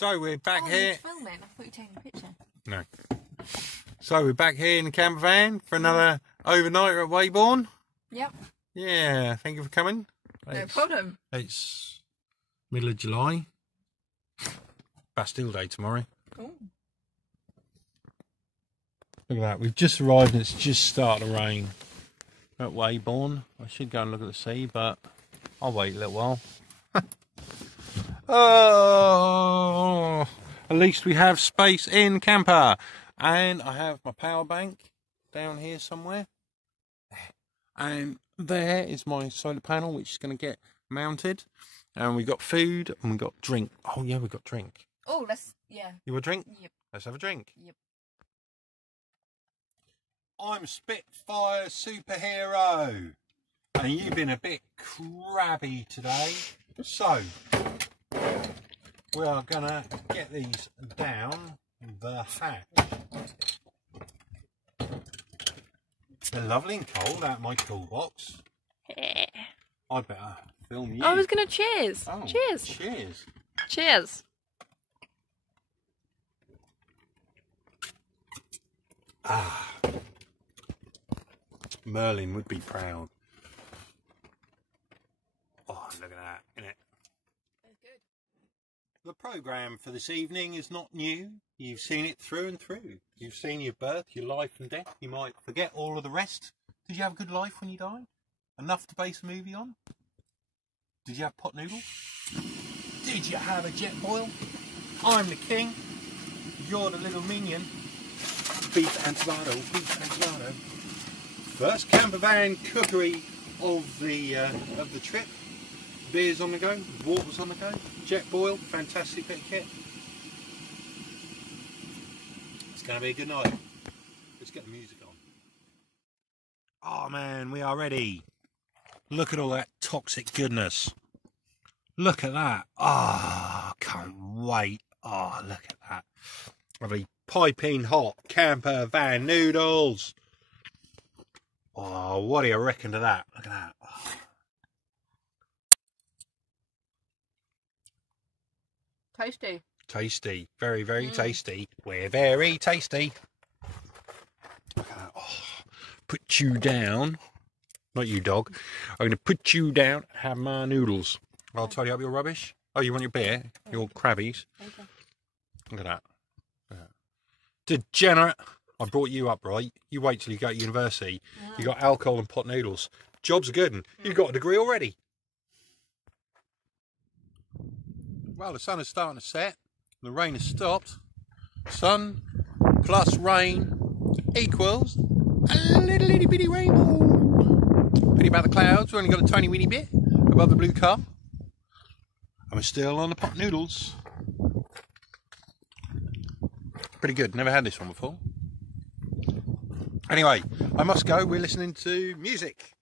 So we're back here. Film it. I thought you were taking a picture. No. So we're back here in the camper van for another overnighter at Weybourne. Yep. Yeah, thank you for coming. No problem. It's middle of July. Bastille Day tomorrow. Ooh. Look at that. We've just arrived and it's just starting to rain at Weybourne. I should go and look at the sea, but I'll wait a little while. Oh, at least we have space in camper. And I have my power bank down here somewhere. And there is my solar panel, which is going to get mounted. And we've got food and we've got drink. Oh, yeah, we've got drink. Oh, yeah. You want a drink? Yep. Let's have a drink. Yep. I'm Spitfire superhero. And you've been a bit crabby today. So, we are going to get these down the hatch. They're lovely and cold out of my toolbox. I'd better film you. I was going to cheers. Oh, cheers. Cheers. Cheers. Ah. Merlin would be proud. Oh, look at that, innit? Good. The programme for this evening is not new. You've seen it through and through. You've seen your birth, your life and death. You might forget all of the rest. Did you have a good life when you died? Enough to base a movie on? Did you have pot noodle? Did you have a jet boil? I'm the king. You're the little minion. Beef and tomato, beef and tomato. First campervan cookery of the trip. Beers on the go, waters on the go, jet boil, fantastic bit of kit. It's going to be a good night. Let's get the music on. Oh man, we are ready. Look at all that toxic goodness. Look at that. Oh, can't wait. Oh, look at that. Lovely piping hot camper van noodles. Oh, what do you reckon to that? Look at that. Oh. Tasty. Tasty. Very, very tasty. We're very tasty. Look at that. Oh. Put you down. Not you, dog. I'm going to put you down and have my noodles. I'll tidy up your rubbish. Oh, you want your beer? Your Crabbies? Okay. Look at that. Degenerate. I brought you up, right? You wait till you go to university. Yeah. You got alcohol and pot noodles. Job's good, and you've got a degree already. Well, the sun is starting to set. The rain has stopped. Sun plus rain equals a little itty bitty rainbow. Pity about the clouds. We've only got a tiny weeny bit above the blue car. And we're still on the pot noodles. Pretty good. Never had this one before. Anyway, I must go. We're listening to music.